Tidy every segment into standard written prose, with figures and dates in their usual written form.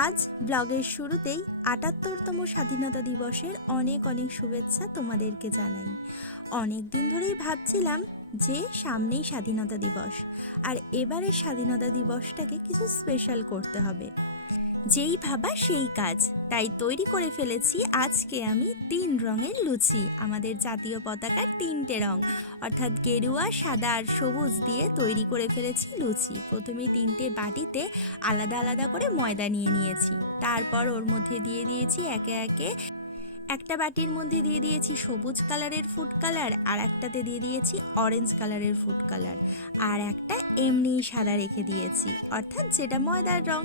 আজ ব্লগের শুরুতেই ৭৮তম স্বাধীনতা দিবসের অনেক অনেক শুভেচ্ছা তোমাদেরকে জানাই। অনেক দিন ধরেই ভাবছিলাম যে সামনেই স্বাধীনতা দিবস, আর এবারের স্বাধীনতা দিবসটাকে কিছু স্পেশাল করতে হবে। যেই ভাবা সেই কাজ, তাই তৈরি করে ফেলেছি আজকে আমি ৩ রঙের লুচি। আমাদের জাতীয় পতাকার ৩টে রং অর্থাৎ গেরুয়া, সাদা আর সবুজ দিয়ে তৈরি করে ফেলেছি লুচি। প্রথমে ৩টে বাটিতে আলাদা আলাদা করে ময়দা নিয়ে নিয়েছি। তারপর ওর মধ্যে দিয়ে দিয়েছি একে একে, একটা বাটির মধ্যে দিয়ে দিয়েছি সবুজ কালারের ফুড কালার, আর একটাতে দিয়ে দিয়েছি অরেঞ্জ কালারের ফুড কালার, আর একটা এমনি সাদা রেখে দিয়েছি অর্থাৎ যেটা ময়দার রং।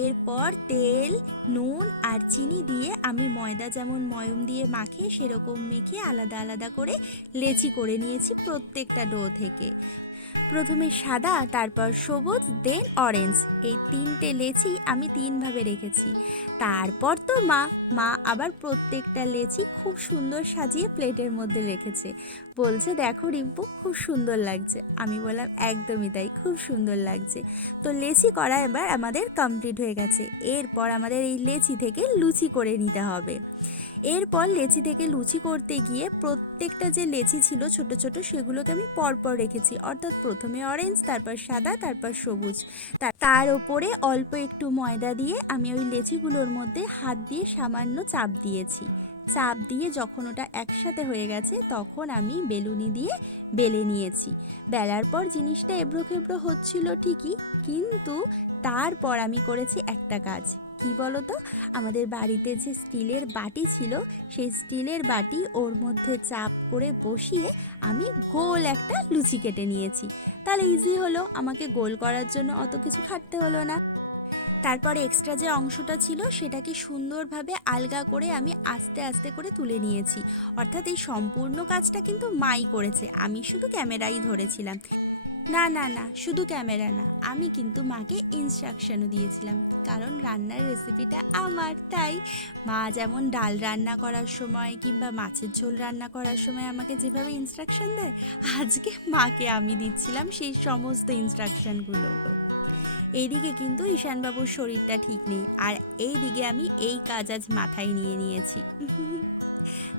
এরপর তেল, নুন আর চিনি দিয়ে আমি ময়দা যেমন ময়ম দিয়ে মাখে সেরকম মেখে আলাদা আলাদা করে লেচি করে নিয়েছি প্রত্যেকটা ডো থেকে। প্রথমে সাদা, তারপর সবুজ, দেন অরেঞ্জ, এই ৩টে লেচি আমি ৩ভাবে রেখেছি। তারপর তো মা আবার প্রত্যেকটা লেচি খুব সুন্দর সাজিয়ে প্লেটের মধ্যে রেখেছে। বলছে দেখো রিম্পু খুব সুন্দর লাগছে। আমি বললাম একদমই তাই, খুব সুন্দর লাগছে। তো লেচি করা এবার আমাদের কমপ্লিট হয়ে গেছে। এরপর আমাদের এই লেচি থেকে লুচি করে নিতে হবে। এরপর লেচি থেকে লুচি করতে গিয়ে প্রত্যেকটা যে লেচি ছিল ছোট ছোট সেগুলোকে আমি পরপর রেখেছি, অর্থাৎ প্রথমে অরেঞ্জ, তারপর সাদা, তারপর সবুজ। তার ওপরে অল্প একটু ময়দা দিয়ে আমি ওই লেচিগুলোর মধ্যে হাত দিয়ে সামান্য চাপ দিয়েছি। চাপ দিয়ে যখন ওটা একসাথে হয়ে গেছে তখন আমি বেলুনি দিয়ে বেলে নিয়েছি। বেলার পর জিনিসটা এবড়ো খেবড়ো হচ্ছিল ঠিকই, কিন্তু তারপর আমি করেছি একটা কাজ। কি বলো তো, আমাদের বাড়িতে যে স্টিলের বাটি ছিল সেই স্টিলের বাটি ওর মধ্যে চাপ করে বসিয়ে আমি গোল একটা লুচি কেটে নিয়েছি। তাহলে ইজি হলো, আমাকে গোল করার জন্য অত কিছু খাটতে হলো না। তারপর এক্সট্রা যে অংশটা ছিল সেটাকে সুন্দরভাবে আলগা করে আমি আস্তে আস্তে করে তুলে নিয়েছি। অর্থাৎ এই সম্পূর্ণ কাজটা কিন্তু মাই করেছে, আমি শুধু ক্যামেরাই ধরেছিলাম। না না না, শুধু ক্যামেরা না, আমি কিন্তু মাকে ইনস্ট্রাকশনও দিয়েছিলাম, কারণ রান্নার রেসিপিটা আমার। তাই মা যেমন ডাল রান্না করার সময় কিংবা মাছের ঝোল রান্না করার সময় আমাকে যেভাবে ইনস্ট্রাকশন দেয়, আজকে মাকে আমি দিচ্ছিলাম সেই সমস্ত ইনস্ট্রাকশনগুলো। এইদিকে কিন্তু ঈশানবাবুর শরীরটা ঠিক নেই, আর এইদিকে আমি এই কাজ আজ মাথায় নিয়ে নিয়েছি।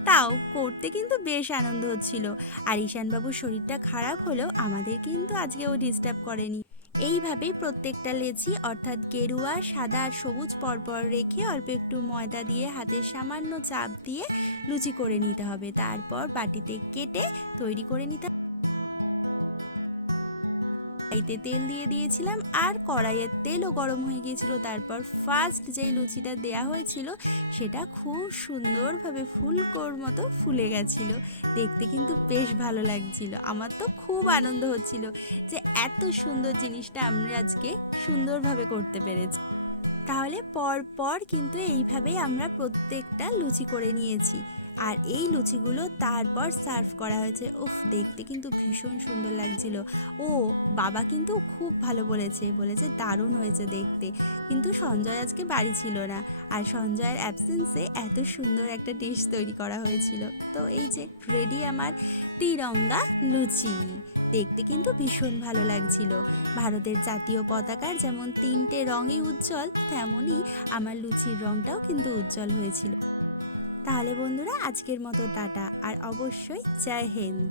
তাও করতে কিন্তু বেশ আনন্দ হচ্ছিল। আর ঈশানবাবুর শরীরটা খারাপ হলেও আমাদের কিন্তু আজকে ও ডিস্টার্ব করেনি। এইভাবেই প্রত্যেকটা লেচি অর্থাৎ গেরুয়া, সাদা আর সবুজ পরপর রেখে অল্প একটু ময়দা দিয়ে হাতের সামান্য চাপ দিয়ে লুচি করে নিতে হবে। তারপর বাটিতে কেটে তৈরি করে নিতে হবে। কড়াইতে তেল দিয়ে দিয়েছিলাম, আর কড়াইয়ের তেলও গরম হয়ে গিয়েছিল। তারপর ফার্স্ট যেই লুচিটা দেয়া হয়েছিল সেটা খুব সুন্দরভাবে ফুলকোর মতো ফুলে গেছিলো। দেখতে কিন্তু বেশ ভালো লাগছিল। আমার তো খুব আনন্দ হচ্ছিল যে এত সুন্দর জিনিসটা আমরা আজকে সুন্দরভাবে করতে পেরেছি। তাহলে পর কিন্তু এইভাবেই আমরা প্রত্যেকটা লুচি করে নিয়েছি, আর এই লুচিগুলো তারপর সার্ভ করা হয়েছে। উফ, দেখতে কিন্তু ভীষণ সুন্দর লাগছিল। ও বাবা কিন্তু খুব ভালো বলেছে দারুণ হয়েছে দেখতে। কিন্তু সঞ্জয় আজকে বাড়ি ছিল না, আর সঞ্জয়ের অ্যাবসেন্সে এত সুন্দর একটা ডিশ তৈরি করা হয়েছিল। তো এই যে রেডি আমার তিরঙ্গা লুচি। দেখতে কিন্তু ভীষণ ভালো লাগছিল। ভারতের জাতীয় পতাকার যেমন 3টে রঙই উজ্জ্বল, তেমনই আমার লুচির রঙটাও কিন্তু উজ্জ্বল হয়েছিল। তাহলে বন্ধুরা আজকের মতো টাটা, আর অবশ্যই জয় হিন্দ।